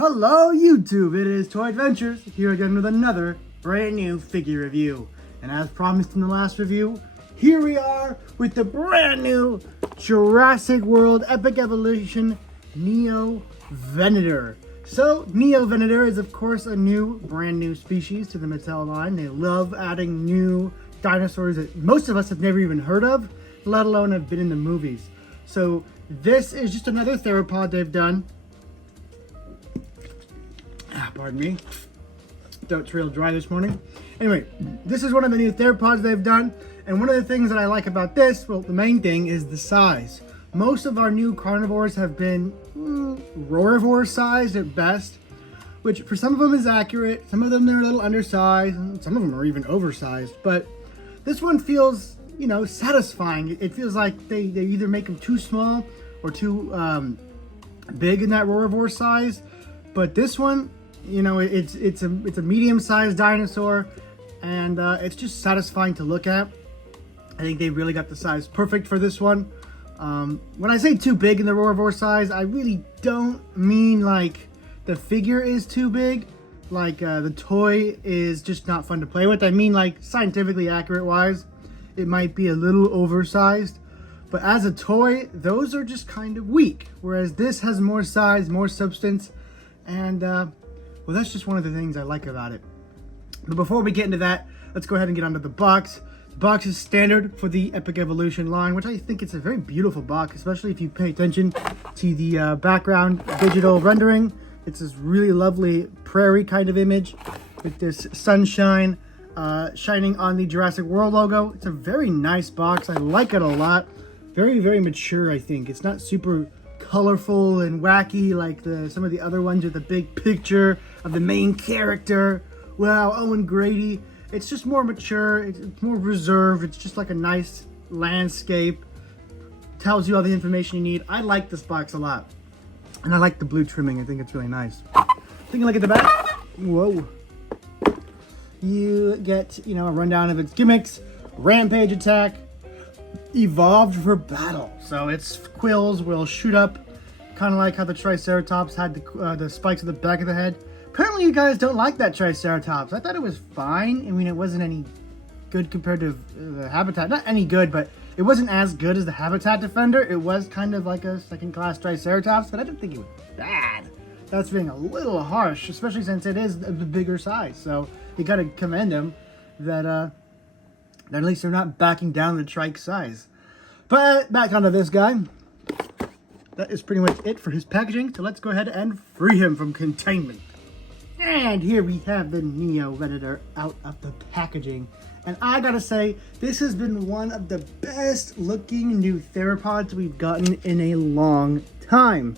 Hello YouTube, it is Toy Adventures here again with another brand new figure review. And as promised in the last review, here we are with the brand new Jurassic World Epic Evolution Neovenator. So Neovenator is of course a brand new species to the Mattel line. They love adding new dinosaurs that most of us have never even heard of, let alone have been in the movies. So this is just another therapod they've done. Pardon me. Throat's real dry this morning. Anyway, this is one of the new theropods they've done. And one of the things that I like about this, well, the main thing is the size. Most of our new carnivores have been roarivore sized at best, which for some of them is accurate. Some of them they're a little undersized. And some of them are even oversized. But this one feels, satisfying. It feels like they either make them too small or too big in that roarivore size. But this one, it's a medium-sized dinosaur, and it's just satisfying to look at. I think they really got the size perfect for this one. When I say too big in the roarivore size, I really don't mean like the figure is too big, like the toy is just not fun to play with. I mean like scientifically accurate-wise, it might be a little oversized. But as a toy, those are just kind of weak, whereas this has more size, more substance, and well, that's just one of the things I like about it. But before we get into that, let's go ahead and get onto the box. The box is standard for the Epic Evolution line, which I think it's a very beautiful box, especially if you pay attention to the background digital rendering. It's this really lovely prairie kind of image with this sunshine shining on the Jurassic World logo. It's a very nice box. I like it a lot. Very, very mature, I think. It's not super colorful and wacky like some of the other ones with the big picture of the main character. Wow, Owen Grady. It's just more mature, it's more reserved. It's just like a nice landscape. Tells you all the information you need. I like this box a lot. And I like the blue trimming. I think it's really nice. Taking a look at the back. Whoa. You get, a rundown of its gimmicks. Rampage attack. Evolved for battle. So its quills will shoot up, kind of like how the Triceratops had the spikes at the back of the head. Apparently you guys don't like that Triceratops. I thought it was fine. I mean, it wasn't any good compared to the Habitat. Not any good, but it wasn't as good as the Habitat Defender. It was kind of like a second-class Triceratops, but I didn't think it was bad. That's being a little harsh, especially since it is the bigger size. So you gotta commend them that at least they're not backing down the trike size. But back onto this guy. That is pretty much it for his packaging. So let's go ahead and free him from containment. And here we have the Neovenator out of the packaging. And I gotta say, this has been one of the best looking new theropods we've gotten in a long time.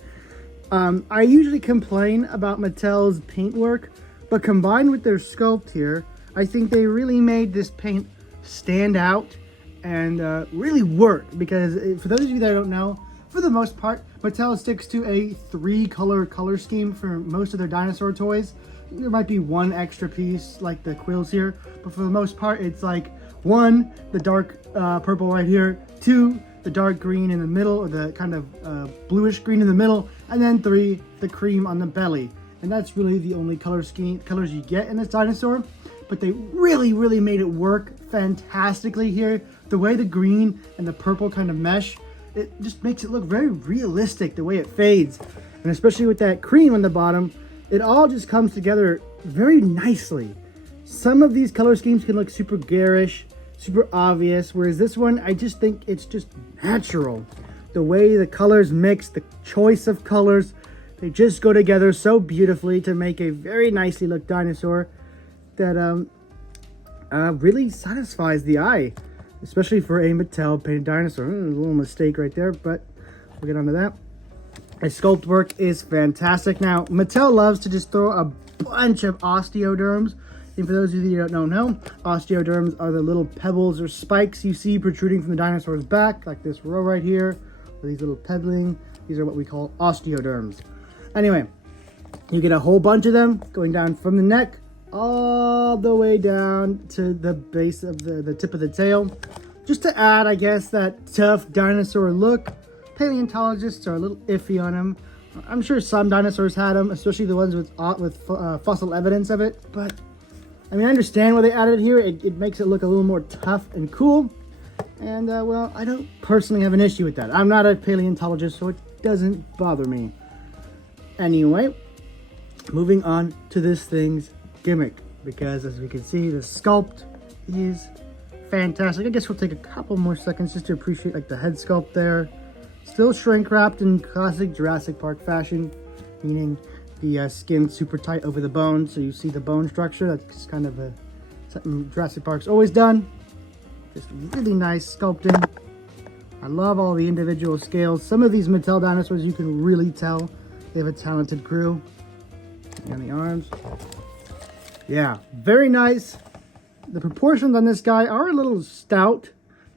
I usually complain about Mattel's paintwork, but combined with their sculpt here, I think they really made this paint stand out and really work, because for those of you that don't know, for the most part Mattel sticks to a 3-color color scheme for most of their dinosaur toys. There might be one extra piece like the quills here, but for the most part it's like 1, the dark purple right here, 2, the dark green in the middle, or the kind of bluish green in the middle, and then 3, the cream on the belly. And that's really the only colors you get in this dinosaur. But they really, really made it work fantastically here. The way the green and the purple kind of mesh, it just makes it look very realistic the way it fades. And especially with that cream on the bottom, it all just comes together very nicely. Some of these color schemes can look super garish, super obvious, whereas this one, I just think it's just natural. The way the colors mix, the choice of colors, they just go together so beautifully to make a very nicely looked dinosaur that really satisfies the eye, especially for a Mattel painted dinosaur. A little mistake right there, but we'll get onto that. The sculpt work is fantastic. Now, Mattel loves to just throw a bunch of osteoderms. And for those of you that don't know, osteoderms are the little pebbles or spikes you see protruding from the dinosaur's back, like this row right here, or these little pebbling. These are what we call osteoderms. Anyway, you get a whole bunch of them going down from the neck all the way down to the base of the tip of the tail. Just to add, I guess, that tough dinosaur look. Paleontologists are a little iffy on him, I'm sure some dinosaurs had them, especially the ones with fossil evidence of it. But I mean, I understand why they added it here. It makes it look a little more tough and cool. And well, I don't personally have an issue with that. I'm not a paleontologist, so it doesn't bother me. Anyway, moving on to this thing's gimmick, because as we can see, the sculpt is fantastic. I guess we'll take a couple more seconds just to appreciate like the head sculpt there. Still shrink wrapped in classic Jurassic Park fashion, meaning the skin super tight over the bone, so you see the bone structure. That's kind of something Jurassic Park's always done. Just really nice sculpting. I love all the individual scales. Some of these Mattel dinosaurs, you can really tell they have a talented crew. And the arms. Yeah, very nice. The proportions on this guy are a little stout.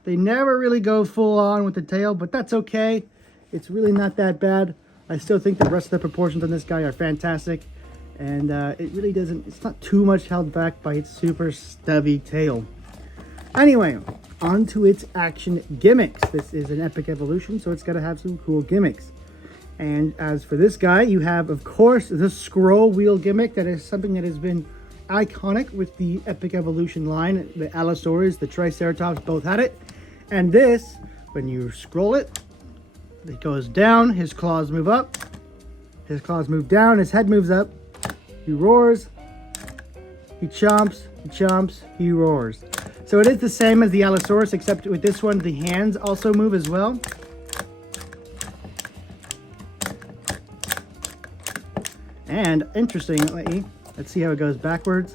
They never really go full on with the tail, but that's okay. It's really not that bad. I still think the rest of the proportions on this guy are fantastic. And it really doesn't, it's not too much held back by its super stubby tail. Anyway, on to its action gimmicks. This is an epic evolution, so it's got to have some cool gimmicks. And as for this guy, you have, of course, the scroll wheel gimmick. That is something that has been iconic with the epic evolution line. The Allosaurus, the Triceratops both had it. And this, when you scroll it, it goes down, his claws move up, his claws move down, his head moves up, he roars, he chomps, he roars. So it is the same as the Allosaurus, except with this one, the hands also move as well. And interestingly, let's see how it goes backwards.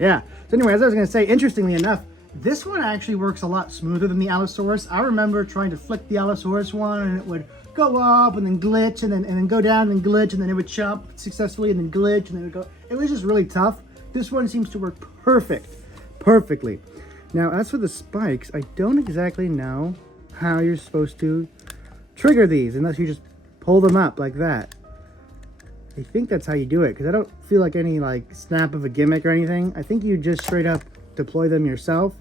Yeah, so anyway, as I was going to say, interestingly enough, this one actually works a lot smoother than the Allosaurus. I remember trying to flick the Allosaurus one, and it would go up and then glitch and then go down and glitch, and then it would chomp successfully and then glitch and then it would go. It was just really tough. This one seems to work perfectly. Now, as for the spikes, I don't exactly know how you're supposed to trigger these unless you just pull them up like that. I think that's how you do it, because I don't feel like any like snap of a gimmick or anything. I think you just straight up deploy them yourself,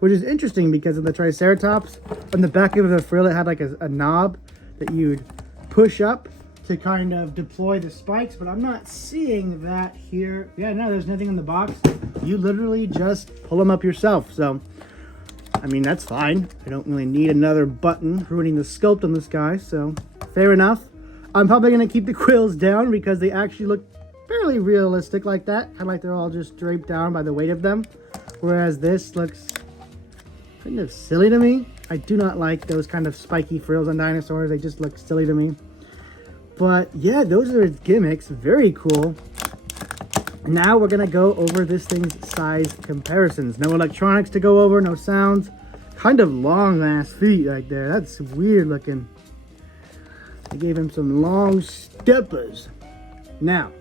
which is interesting because of the Triceratops. On the back of the frill, it had like a knob that you'd push up to kind of deploy the spikes, but I'm not seeing that here. Yeah, no, there's nothing in the box. You literally just pull them up yourself. So, I mean, that's fine. I don't really need another button ruining the sculpt on this guy, so fair enough. I'm probably going to keep the quills down because they actually look fairly realistic like that. Kind of like they're all just draped down by the weight of them. Whereas this looks kind of silly to me. I do not like those kind of spiky frills on dinosaurs. They just look silly to me. But yeah, those are its gimmicks. Very cool. Now we're going to go over this thing's size comparisons. No electronics to go over, no sounds. Kind of long ass feet right there. That's weird looking. I gave him some long steppers. Now,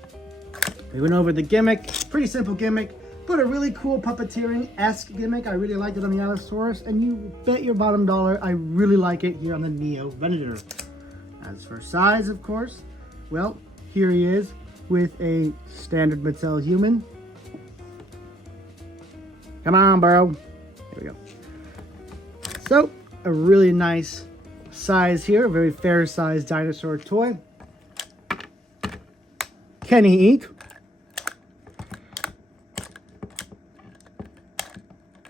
we went over the gimmick. Pretty simple gimmick, but a really cool puppeteering-esque gimmick. I really liked it on the Allosaurus, and you bet your bottom dollar I really like it here on the Neovenator. As for size, of course, well, here he is with a standard Mattel human. Come on, bro. There we go. So, a really nice size here, a very fair sized dinosaur toy. Can he eat?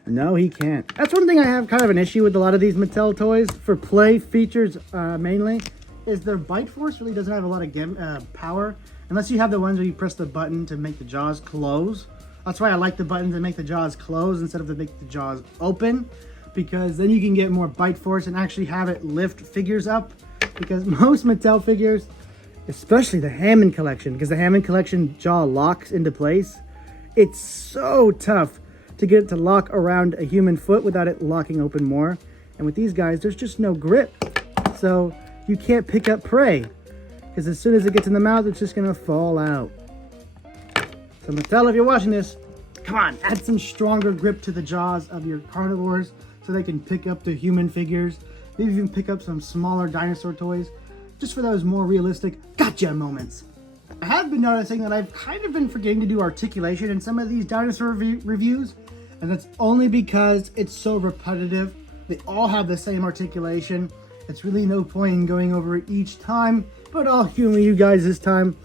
No, he can't. That's one thing I have kind of an issue with a lot of these Mattel toys for play features mainly, is their bite force really doesn't have a lot of power unless you have the ones where you press the button to make the jaws close. That's why I like the buttons that make the jaws close instead of to make the jaws open, because then you can get more bite force and actually have it lift figures up. Because most Mattel figures, especially the Hammond collection, because the Hammond collection jaw locks into place, it's so tough to get it to lock around a human foot without it locking open more. And with these guys, there's just no grip. So you can't pick up prey, because as soon as it gets in the mouth, it's just gonna fall out. So Mattel, if you're watching this, come on, add some stronger grip to the jaws of your carnivores so they can pick up the human figures. Maybe even pick up some smaller dinosaur toys, just for those more realistic gotcha moments. I have been noticing that I've kind of been forgetting to do articulation in some of these dinosaur reviews, and that's only because it's so repetitive. They all have the same articulation. It's really no point in going over it each time, but I'll humor you guys this time.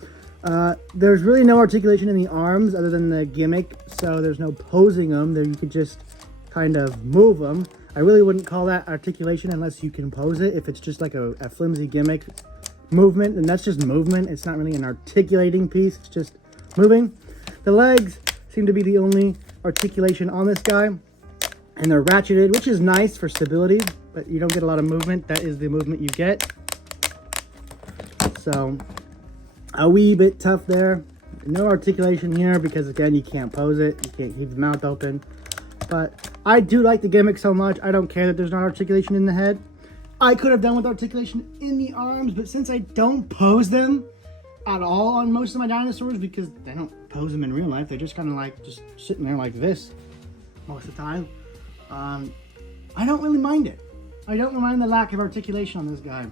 There's really no articulation in the arms other than the gimmick, so there's no posing them. There you could just kind of move them. I really wouldn't call that articulation unless you can pose it. If it's just like a flimsy gimmick movement, then that's just movement. It's not really an articulating piece, it's just moving. The legs seem to be the only articulation on this guy, and they're ratcheted, which is nice for stability, but you don't get a lot of movement. That is the movement you get. So a wee bit tough there. No articulation here because again, you can't pose it, you can't keep the mouth open. But I do like the gimmick so much, I don't care that there's not articulation in the head. I could have done with articulation in the arms, but since I don't pose them at all on most of my dinosaurs, because they don't pose them in real life, they're just kind of like just sitting there like this most of the time, I don't really mind it. I don't mind the lack of articulation on this guy.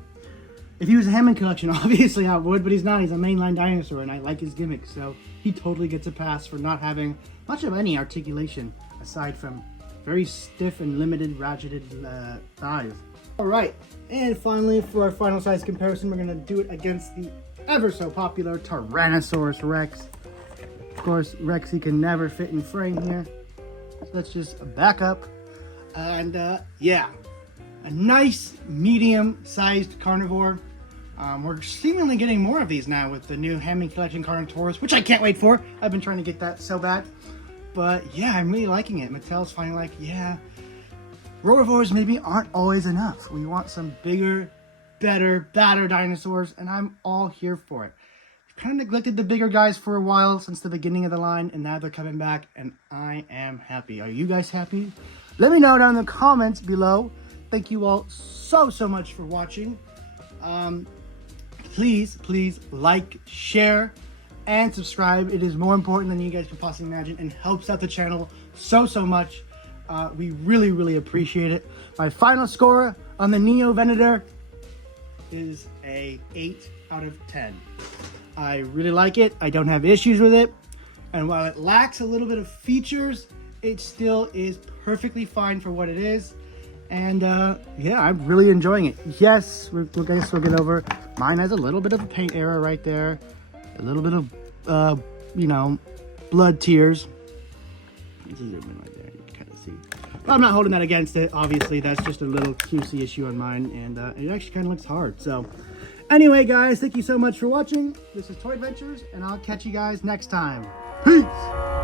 If he was a Hammond collection, obviously I would, but he's not. He's a mainline dinosaur, and I like his gimmick, so he totally gets a pass for not having much of any articulation, aside from very stiff and limited ratcheted thighs. All right, and finally, for our final size comparison, we're gonna do it against the ever so popular Tyrannosaurus Rex. Of course, Rexy can never fit in frame here, so let's just back up. And yeah, a nice medium-sized carnivore. We're seemingly getting more of these now with the new Hammond Collection Carnotaurus, which I can't wait for. I've been trying to get that so bad. But yeah, I'm really liking it. Mattel's finally like, yeah, herbivores maybe aren't always enough. We want some bigger, better, badder dinosaurs, and I'm all here for it. We've kind of neglected the bigger guys for a while since the beginning of the line, and now they're coming back, and I am happy. Are you guys happy? Let me know down in the comments below. Thank you all so much for watching. Please like, share, and subscribe. It is more important than you guys can possibly imagine and helps out the channel so much. We really appreciate it. My final score on the Neovenator is a 8 out of 10. I really like it. I don't have issues with it. And while it lacks a little bit of features, it still is perfectly fine for what it is. And yeah, I'm really enjoying it. Yes, we'll get over. Mine has a little bit of a paint error right there. A little bit of, you know, blood tears. Let's zoom in right there, you can kind of see. But I'm not holding that against it. Obviously, that's just a little QC issue on mine. And it actually kind of looks hard. So anyway, guys, thank you so much for watching. This is Toy Adventures, and I'll catch you guys next time. Peace!